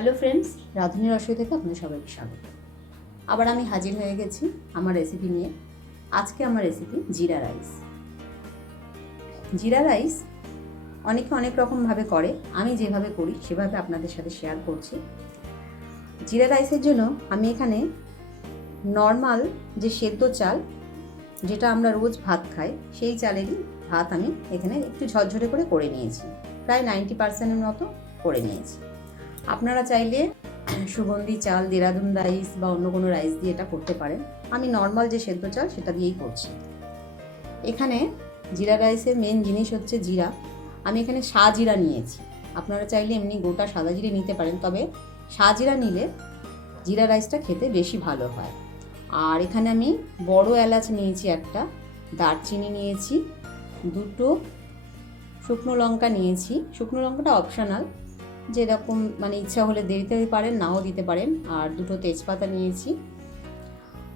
Hello friends রাঁধুনি রসই থেকে আপনাদের সবাইকে স্বাগত। আবার আমি হাজির হয়ে গেছি আমার রেসিপি নিয়ে। আজকে আমার রেসিপি জিরা রাইস জিরা রাইস অনেকে অনেক রকমভাবে করে, আমি যেভাবে করি সেভাবে আপনাদের সাথে শেয়ার করছি। জিরা রাইসের জন্য আমি এখানে নর্মাল যে সেদ্ধ চাল, যেটা আমরা রোজ ভাত খাই, সেই চালেরই ভাত আমি এখানে একটু ঝরঝরে করে করে নিয়েছি। প্রায় নাইনটি পার্সেন্টের মতো করে নিয়েছি। আপনারা চাইলে সুগন্ধি, চাল, দেরাদুন, রাইস বা অন্য কোনো রাইস দিয়ে এটা করতে পারেন। আমি নর্মাল যে সেদ্ধ চাল, সেটা দিয়েই করছি। এখানে জিরা রাইসের মেন জিনিস হচ্ছে জিরা। আমি এখানে জিরা নিয়েছি। আপনারা চাইলে এমনি গোটা সাদা জিরে নিতে পারেন, তবে জিরা নিলে জিরা রাইসটা খেতে বেশি ভালো হয়। আর এখানে আমি বড় এলাচ নিয়েছি একটা, দারচিনি নিয়েছি, দুটো শুকনো লঙ্কা নিয়েছি। শুকনো লঙ্কাটা অপশনাল যেরকম মানে ইচ্ছা হলে দিতে পারেন, নাও দিতে পারেন। আর দুটো তেজপাতা নিয়েছি।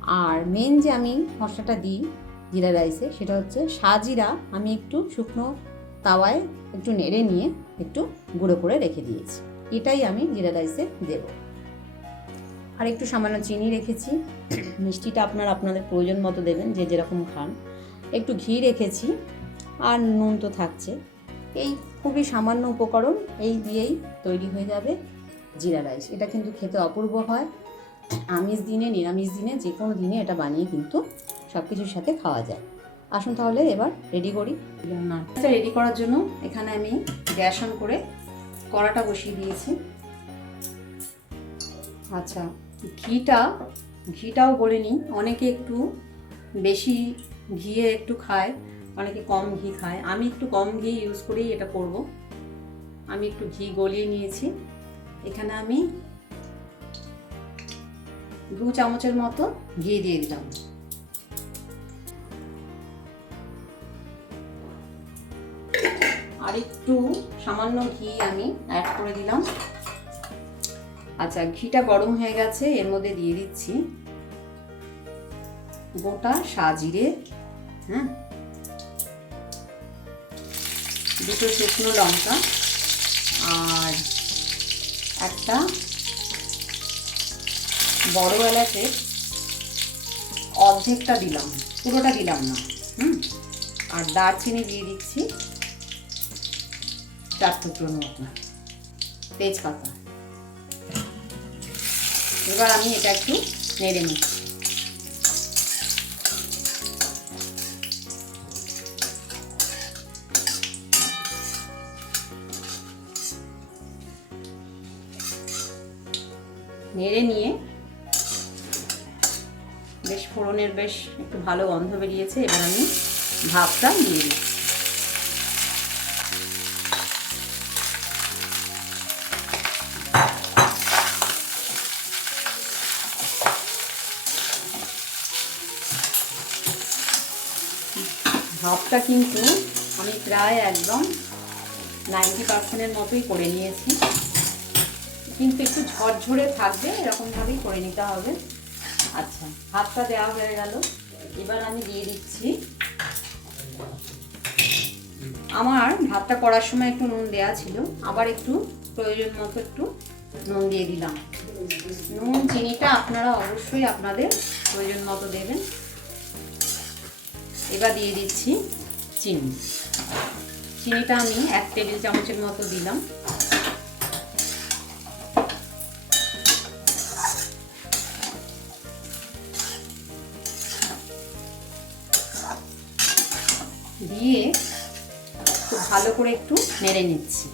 আর মেন যে আমি মশলাটা দিই জিরা রাইসে, সেটা হচ্ছে সাজিরা আমি একটু শুকনো তাওয়ায় একটু নেড়ে নিয়ে একটু গুঁড়ো করে রেখে দিয়েছি। এটাই আমি জিরা রাইসে দেব। আর একটু সামান্য চিনি রেখেছি। মিষ্টিটা আপনার আপনাদের প্রয়োজন মতো দেবেন, যে যেরকম খান। একটু ঘি রেখেছি। আর নুন তো থাকছে। এই খুবই সামান্য উপকরণ, এই দিয়েই তৈরি হয়ে যাবে জিরা রাইস। এটা কিন্তু খেতে অপূর্ব হয়। আমিষ দিনে, নিরামিষ দিনে, যে কোনো দিনে এটা বানিয়ে কিন্তু সব কিছুর সাথে খাওয়া যায়। আসুন তাহলে এবার রেডি করি। রেডি করার জন্য এখানে আমি গ্যাস অন করে কড়াটা বসিয়ে দিয়েছি। আচ্ছা ঘিটা, ঘিটাও বলে নিই। অনেকে একটু বেশি ঘিয়ে একটু খায়। অনেকে কম ঘি খায়। আমি একটু কম ঘি ইউজ করেই এটা করব। আমি একটু ঘি গলিয়ে নিয়েছি। এখানে আমি দু চামচের মতো ঘি দিয়ে দিলাম। আর একটু সামান্য ঘি আমি অ্যাড করে দিলাম। আচ্ছা ঘিটা গরম হয়ে গেছে, এর মধ্যে দিয়ে দিচ্ছি গোটা সাজিরে হ্যাঁ? দুটো শুকনো লঙ্কা আর একটা বড় এলাচের অর্ধেকটা দিলাম, পুরোটা দিলাম না, হুম? আর দারচিনি দিয়ে দিচ্ছি চার টুকরোর মতো তেজপাতা। এবার আমি এটা একটু নেড়ে নিচ্ছি। নেড়ে নিয়ে বেশ ফোড়নের বেশ একটু ভালো গন্ধ বেরিয়েছে, এবার আমি ভাতটা দিয়ে দিচ্ছি। ভাতটা কিন্তু আমি প্রায় একদম নাইনটি পার্সেন্টের মতোই করে নিয়েছি। কিন্তু একটু ঝরঝরে থাকবে, এরকমভাবেই করে নিতে হবে। আচ্ছা ভাতটা দেওয়া হয়ে গেল। এবার আমি দিয়ে দিচ্ছি। আমার ভাতটা করার সময় একটু নুন দেওয়া ছিল। আবার একটু প্রয়োজন মতো একটু নুন দিয়ে দিলাম। নুন, চিনিটা আপনারা অবশ্যই আপনাদের প্রয়োজন মতো দেবেন। এবার দিয়ে দিচ্ছি চিনি। চিনিটা আমি এক টেবিল চামচের মতো দিলাম। দিয়ে খুব ভালো করে একটু নেড়ে নিচ্ছি।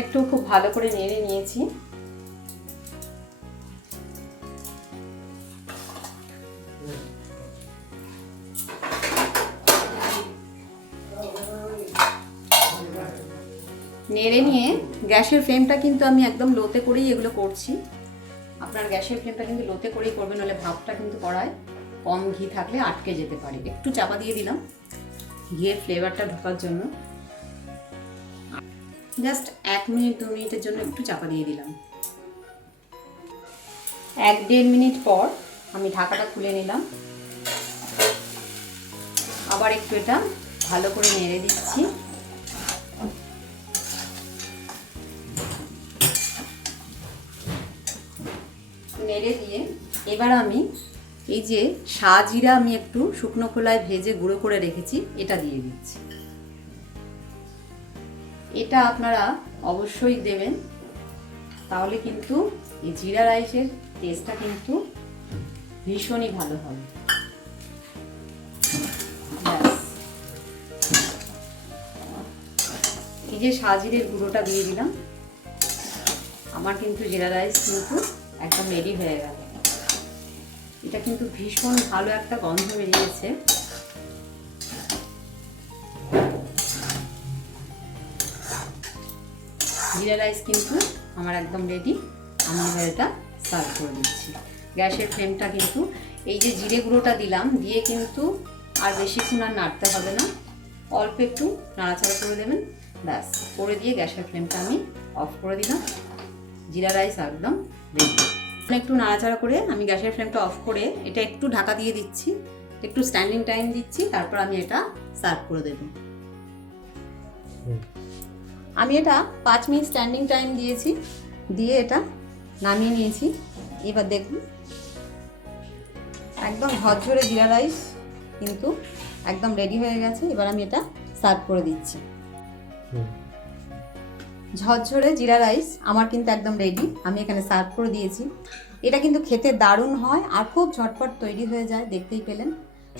একটু খুব ভালো করে নেড়ে নিয়েছি। নেড়ে নিয়ে গ্যাসের ফ্লেমটা কিন্তু আমি একদম লোতে করেই এগুলো করছি। আপনার গ্যাসের ফ্লেমটা কিন্তু লোতে করেই করবেন, নাহলে ভাবটা কিন্তু কড়ায় কম ঘি থাকলে আটকে যেতে পারে। একটু চাপা দিয়ে দিলাম ঘিয়ের ফ্লেভারটা ঢোকার জন্য। জাস্ট এক মিনিট, দু মিনিটের জন্য একটু চাপা দিয়ে দিলাম। এক দেড় মিনিট পর আমি ঢাকাটা খুলে নিলাম। আবার একটু এটা ভালো করে নেড়ে দিচ্ছি। নেড়ে দিয়ে এবার আমি এই যে সাজিরা আমি একটু শুকনো খোলায় ভেজে গুঁড়ো করে রেখেছি, এটা দিয়ে দিচ্ছি। এটা আপনারা অবশ্যই দেবেন। তাহলে কিন্তু এই জিরা রাইসের টেস্টটা কিন্তু ভীষণই ভালো হবে। এই যে সাজিরের গুঁড়োটা দিয়ে দিলাম। আমার কিন্তু জিরা রাইস কিন্তু একদম রেডি হয়ে গেল। এটা কিন্তু ভীষণ ভালো একটা গন্ধ বেরিয়েছে। জিরা রাইস কিন্তু আমার একদম রেডি আমি এটা সার্ভ করে দিচ্ছি। গ্যাসের ফ্লেমটা কিন্তু এই যে জিরে গুঁড়োটা দিলাম, দিয়ে কিন্তু আর বেশিক্ষণ আর নাড়তে হবে না। অল্প একটু নাড়াচাড়া করে দেবেন। ব্যাস, করে দিয়ে গ্যাসের ফ্লেমটা আমি অফ করে দিলাম। জিরা রাইস একদম রেডি একটু নাড়াচাড়া করে আমি গ্যাসের ফ্লেমটা অফ করে এটা একটু ঢাকা দিয়ে দিচ্ছি, একটু স্ট্যান্ডিং টাইম দিচ্ছি, তারপর আমি এটা সার্ভ করে দেবো। আমি এটা পাঁচ মিনিট স্ট্যান্ডিং টাইম দিয়েছি, দিয়ে এটা নামিয়ে নিয়েছি। এবার দেখুন, একদম ঝরঝরে জিরা রাইস কিন্তু একদম রেডি হয়ে গেছে, এবার আমি এটা সার্ভ করে দিচ্ছি। ঝরঝরে জিরা রাইস, আমার কিন্তু একদম রেডি আমি এখানে সার্ভ করে দিয়েছি। এটা কিন্তু খেতে দারুণ হয় আর খুব ঝটপট তৈরি হয়ে যায়, দেখতেই পেলেন।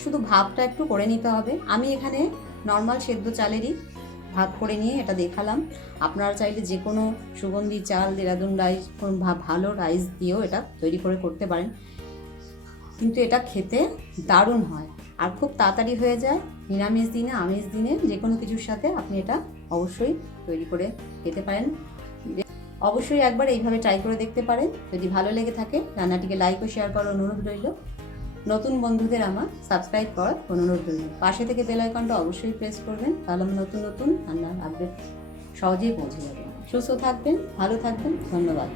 শুধু ভাবটা একটু করে নিতে হবে। আমি এখানে নর্মাল সেদ্ধ চালেরই ভাত করে নিয়ে এটা দেখালাম। আপনারা চাইলে যে কোনো সুগন্ধি চাল, দেরাদুন রাইস, কোনো ভালো রাইস দিয়েও এটা তৈরি করে করতে পারেন। কিন্তু এটা খেতে দারুণ হয় আর খুব তাড়াতাড়ি হয়ে যায়। নিরামিষ দিনে, আমিষ দিনে যে কোনো কিছুর সাথে আপনি এটা অবশ্যই তৈরি করে খেতে পারেন। অবশ্যই একবার এইভাবে ট্রাই করে দেখতে পারেন। যদি ভালো লেগে থাকে, রান্নাটিকে লাইক ও শেয়ার করার অনুরোধ রইল। নতুন বন্ধুদের আমার সাবস্ক্রাইব করার অনুরোধ রইল। পাশে থেকে বেল আইকনটা অবশ্যই প্রেস করবেন, তাহলে আমি নতুন নতুন রান্নার আপডেট সহজেই পৌঁছে যাবে। সুস্থ থাকবেন, ভালো থাকবেন, ধন্যবাদ।